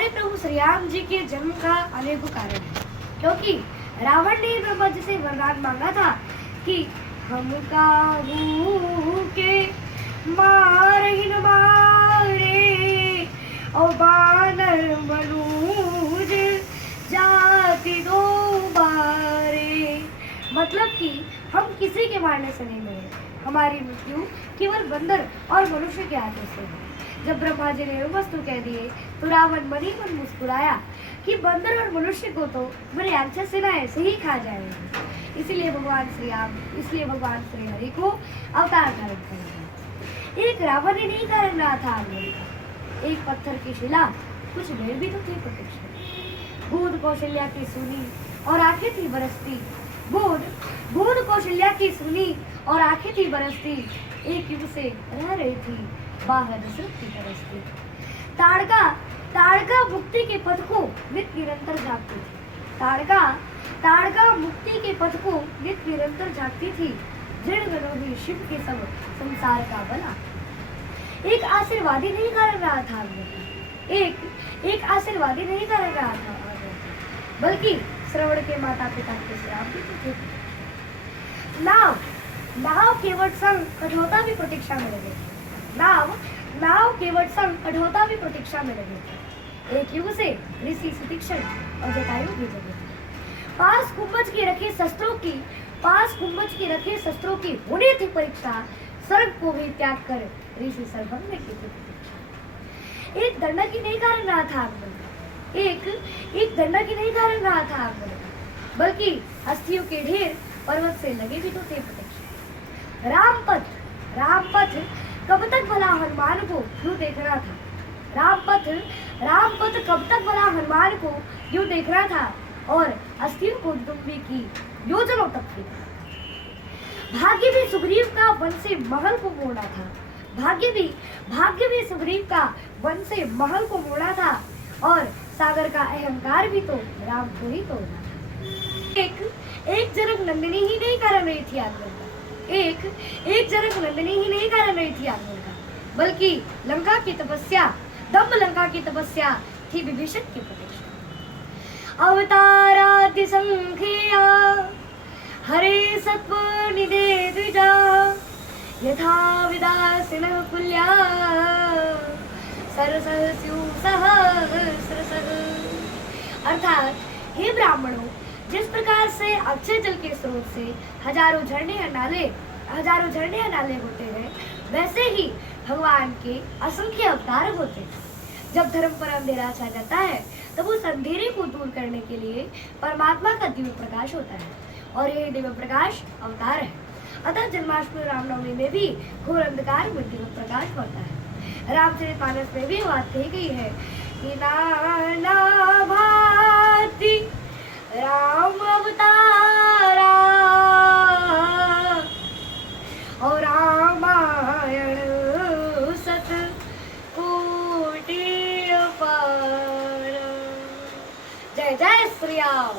हमारे प्रभु श्री राम जी के जन्म का अनेकों कारण है, क्योंकि रावण ने ब्रह्मा जी से वरदान मांगा था कि हम काहू के मारहिन मारे और बानर मनुज जाति दो बारे। मतलब कि हम किसी के मारने से नहीं मरे, हमारी मृत्यु केवल बंदर और मनुष्य के हाथों से है। जब ब्रह्मा जी ने वस्तु कह दिए तो रावण मन ही मन मुस्कुराया कि बंदर और मनुष्य को तो मेरे राक्षस सेना ऐसे ही खा जाएंगे। इसलिए भगवान श्री हरि को अवतार धारण कर एक रावण ने नहीं कारण रहा था आंदोलन का, एक पत्थर की शिला कुछ देर भी तो थी प्रतीक्षा। बूंद कौशल्या की सुनी और आंखें थी बरसती, बूंद कौशल्या की सुनी और आंखें थी बरसती, एक युग से रह रही थी बाहर दशरथ की तरसती। ताड़का मुक्ति के पथ को नित निरंतर झांकती थी, ताड़का मुक्ति के पथ को नित निरंतर झांकती थी। दृढ़ मनोही शिव के सब संसार का बला। एक आशीर्वादी नहीं कारण रहा था एक आशीर्वादी नहीं कारण रहा था, बल्कि श्रवण के माता पिता के श्राप भी थे। नाव केवट संग कठोरता भी प्रतीक्षा में लगे। नाव केवट संग कठोरता भी प्रतीक्षा में लगे थे। एक युग से ऋषि सुतीक्षण और जटायु भी जगे थे। पास कुंभज के रखे शस्त्रों की होनी थी परीक्षा, स्वर्ग को भी त्याग कर ऋषि सर्वज्ञ की थी प्रतीक्षा। एक दंडक नहीं कारण रहा था आगमन का, एक दंडक नहीं कारण रहा था आगमन का, बल्कि अस्थियों के ढेर पर्वत से लगे भी तो थे प्रतीक्षा। रामपथ कब तक भला हनुमान को यूं देखना था, रामपथ कब तक भला हनुमान को यूं देखना था, और अस्थियों को दुम्बी की योजनों तक थी। भाग्य भी सुग्रीव का वन से महल को मोड़ा था, भाग्य भी सुग्रीव का वन से महल को मोड़ा था, और सागर का अहंकार भी तो राम को ही तोड़ा था। एक जनक नंदिनी ही नहीं कारण रही थी आगमन का, एक जनक नंदिनी ही नहीं कारण रही थी आगमन का, बल्कि दम्भ लंका की तपस्या थी विभीषण की प्रतीक्षा। अवतारादि संख्या हरे सत्व निधे द्विजा, यथा विदासिनः कुल्या सरसः स्युः सहस्रशः। अर्थात हे ब्राह्मणों, जिस प्रकार से अक्षय जल के स्रोत से हजारों झरने या नाले होते हैं, वैसे ही भगवान के असंख्य अवतार होते हैं। जब धर्म पर अंधेरा छा जाता है तब उस अंधेरे को दूर करने के लिए परमात्मा का दिव्य प्रकाश होता है, और यह दिव्य प्रकाश अवतार है। अतः जन्माष्टमी रामनवमी में भी घोर अंधकार में दिव्य प्रकाश होता है। रामचरितमानस में भी बात कही गई है कि नाना भांति राम अवतारा और रामायण सत कोटि अपार। जय जय श्री राम।